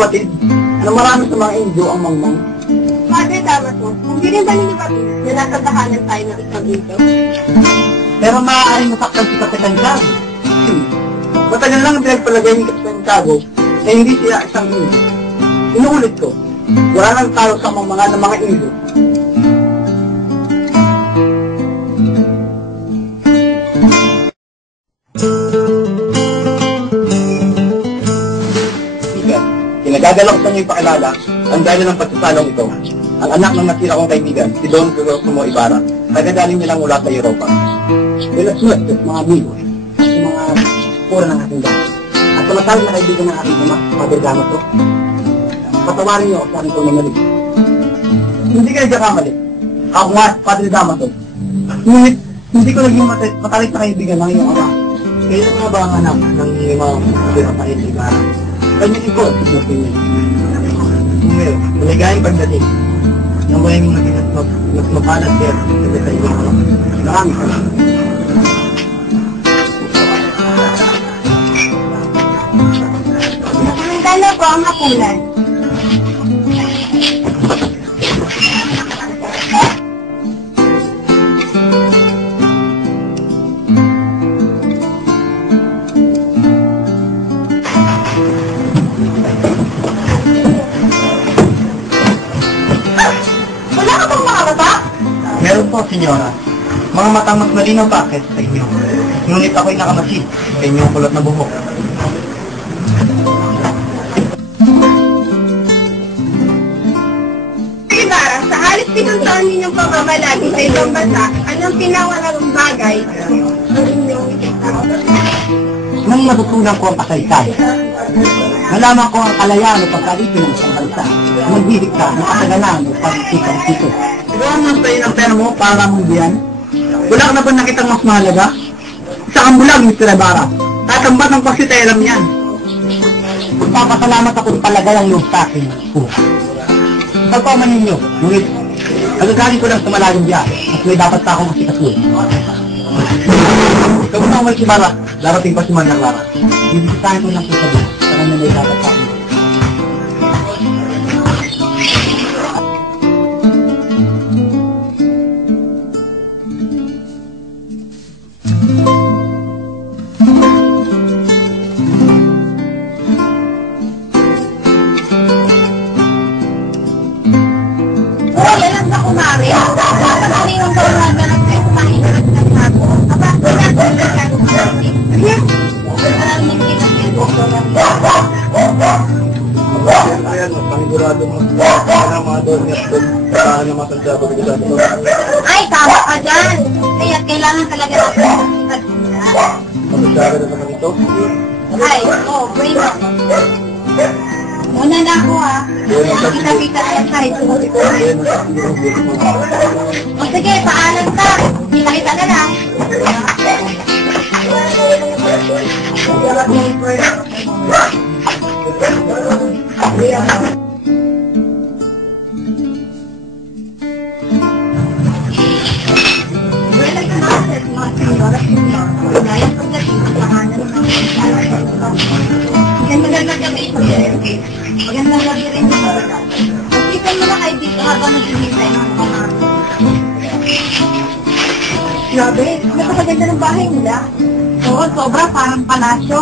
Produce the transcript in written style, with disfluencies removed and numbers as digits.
batid na marami sa mga Indio ang mangmang. Father, tama to. Hindi rin ba nilibatid na nasa tahanan tayo ng isang dito? Pero maaaring masaktan si Kapitan Tiago. Matagal lang ang pinagpalagay ni Kapitan Tiago na hindi siya isang Indio. Inuulit ko, wala nang talo sa mga Indio. Kinagagalak sa inyo ipakilala ang dahil ng pagsasalong ito. Ang anak ng nasira kong kaibigan, si Don Crisostomo Ibarra, nagagaling nilang mula sa Europa. Sulat, mga amigo, yung mga pura ng ating dahil. At sumasawin na kaibigan ng aking ama, Father Damaso, patawarin niyo sa aking pumamalik. Hindi kayo nagkakamali. Ako nga, Father Damaso. Ngunit, hindi ko naging matalik na kaibigan ng iyong ama. Kaya nga ba ang anak ng iyong mga sa Ibarra? Kanya ko, maligayang pagdating. Nang may mas mapalat siya sa iyo. Maraming salamat. Dala po ang hapunan. Meron po, senyora. Mga matang mas malinaw pa kaysa sa inyo. Ngunit ako'y nakamasid sa inyong kulot na buhok. Ibarra, sa halos pinuntahan ninyong pamamalagi sa ibang bansa, anong pinawalang bagay ang inyong ikita? Nang natutunan ko ang kasaysayan, nalaman ko ang kalayaan o pagkalipin ng isang bansa, magbibigka ng kasaganan o pagkikang dito. Siguro ang tayo ng pera mo para mong diyan? Wala ka na ba nakitang mas mahalaga? Isa kang bulag, Mr. Ibarra. Tatambat ng pagsitayalam yan. Magpapasalamat ako ng palagayang yung sa akin. Pagpaman ninyo, ngunit nagagaling ko lang sa malaking biyahe at may dapat pa akong masikasuhin. Ikaw na umalis si Ibarra, darating pa si Manda Clara. Bibisitahin ko lang po sabi, sa kanya may dapat pa akong. Ay, tama ka dyan. Kaya kailangan talaga natin Masasabi na naman ito? Ay, bueno. Muna na ako Kita-kita na lang tayo. O sige, paalam ka. Kita-kita na lang. Magandang gabi rin yung pagkakas. Pagkipan mo na kayo dito habang naghihintay ng mga. Grabe, napakaganda ng bahay nila. Oo, sobra, parang palasyo.